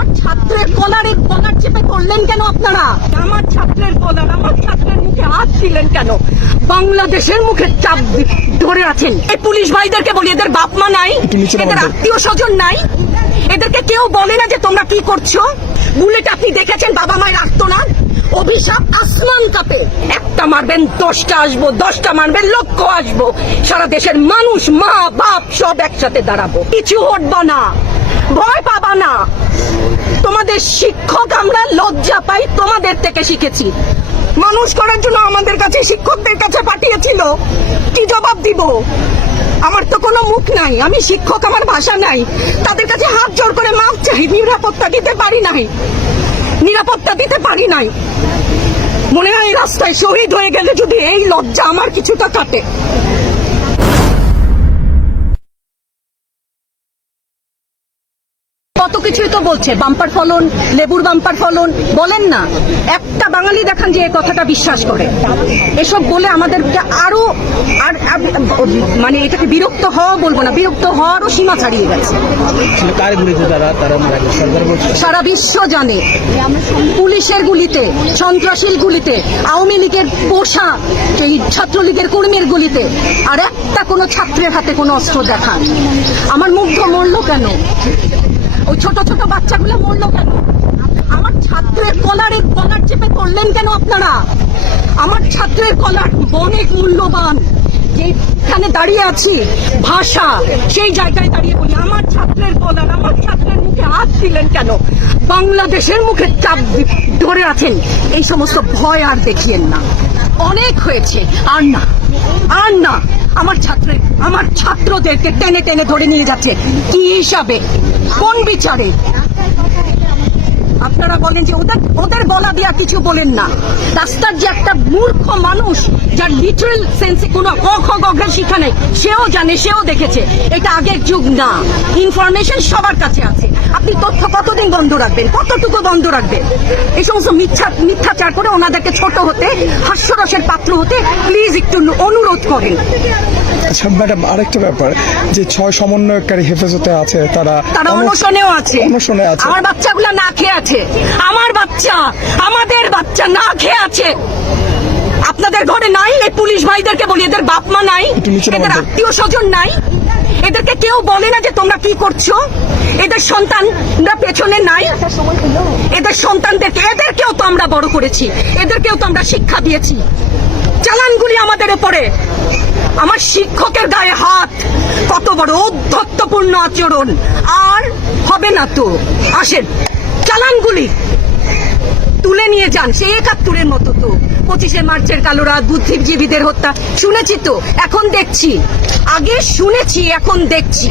আমার ছাত্রের কলারে কলার চেপে করলেন কেন আপনারা? আমার ছাত্রের কলার আমার ছাত্রের মুখে হাত দিলেন কেন? বাংলাদেশের মুখে চাপ ধরে আছেন। এই পুলিশ ভাইদেরকে বলি এদের বাপ মা নাই এদের আত্মীয় স্বজন নাই। এদেরকে কেউ বলে না যে তোমরা কি করছ। বুলেট আপনি দেখেছেন বাবা মায়ের আত্মনাথ না অভিশাপ আসমান কাপে। একটা মারবেন, দশটা আসব, দশটা মারবেন, লক্ষ আসব। সারা দেশের মানুষ, মা, বাপ সব একসাথে দাঁড়াবো। কিছু হটবা না, ভয় পাবা না। তোমাদের শিক্ষক আমরা লজ্জা পাই, তোমাদের থেকে শিখেছি। মানুষ করার জন্য আমাদের কাছে শিক্ষকদের কাছে পাঠিয়েছিল। কি জবাব দিব? আমার তো কোনো মুখ নাই, আমি শিক্ষক, আমার ভাষা নাই। তাদের কাছে হাত জোর করে মাপ চাই, নিরাপত্তা দিতে পারি নাই। নিরাপত্তা দিতে পারি নাই। রাস্তায় শহীদ হয়ে গেলে যদি এই লজ্জা আমার কিছুটা কাটে। কত কিছুই তো বলছে। বাম্পার ফলন লেবুর বাম্পার ফলন বলেন না। একটা বাঙালি দেখান যে এই কথাটা বিশ্বাস করে। এসব বলে আমাদেরকে আরও আর মানে এটাকে বিরক্ত হওয়া বলব না বিরক্ত হওয়ারও সীমা ছাড়িয়ে গেছে। সারা বিশ্ব জানে। পুলিশের গুলিতে সন্ত্রাসীর গুলিতে আওয়ামী লীগের পোষা এই ছাত্রলীগের কর্মীর গুলিতে আর একটা কোনো ছাত্রের হাতে কোনো অস্ত্র দেখান। আমার মুগ্ধ মরল কেন? ওই ছোট ছোট বাচ্চাগুলো মরলো কেন? আমার ছাত্রের কলারে কলার চেপে করলেন কেন আপনারা? আমার ছাত্রের কলার অনেক মূল্যবান যেখানে দাঁড়িয়ে আছি, ভাষা, সেই জায়গায় দাঁড়িয়ে বলি, আমার ছাত্রের কলার আমার ছাত্রের মুখে হাত দিলেন কেন? বাংলাদেশের মুখে চাপ ধরে আছেন, এই সমস্ত ভয় আর দেখিয়েন না। অনেক হয়েছে, আর না আর না। আমার ছাত্রে আমার ছাত্রদেরকে টেনে টেনে ধরে নিয়ে যাচ্ছে। কি হিসাবে? কোন বিচারে? আপনারা বলেন যে ওদের ওদের বলা দিয়া কিছু বলেন না। রাস্তার যে একটা মূর্খ মানুষ, যার লিটারাল সেন্সে কোনো ক খ গঘের শিক্ষা নেই, সেও জানে, সেও দেখেছে। এটা আগের যুগ না। ইনফরমেশন সবার কাছে আছে। আপনি তথ্য কতদিন বন্ধ রাখবেন? কতটুকু বন্ধ রাখবেন? এই সমস্ত মিথ্যা, মিথ্যাচার করে ওনাদেরকে ছোট হতে, হাস্যরসের পাত্র হতে প্লিজ একটু অনুরোধ করেন। আচ্ছা ম্যাডাম আরেকটা ব্যাপার যে ছয় সমন্বয়কারী হেফাজতে আছে তারা তারা অনশ- অনশনেও আছে। অনশনে আছে। আমার বাচ্চাগুলো না খেয়ে আছে। আমার বাচ্চা আমাদের বাচ্চা না খেয়ে আছে। আপনাদের ঘরে নাই এই পুলিশ ভাইদেরকে বলি এদের বাপ মা নাই এদের আত্মীয় স্বজন নাই। এদেরকে কেউ বলে না যে তোমরা কি করছ। এদের সন্তানরা পেছনে নাই। এদের সন্তানদেরকে এদেরকেও তো আমরা বড় করেছি। এদেরকেও তো আমরা শিক্ষা দিয়েছি। চালানগুলি আমাদের উপরে। আমার শিক্ষকের গায়ে হাত। কত বড় অধ্যত্বপূর্ণ আচরণ। আর হবে না তো। আসেন, চালানগুলি তুলে নিয়ে যান। সে একাত্তরের মতো তো। পঁচিশে মার্চের কালো রাত, বুদ্ধিজীবীদের হত্যা। শুনেছি তো, এখন দেখছি। আগে শুনেছি, এখন দেখছি।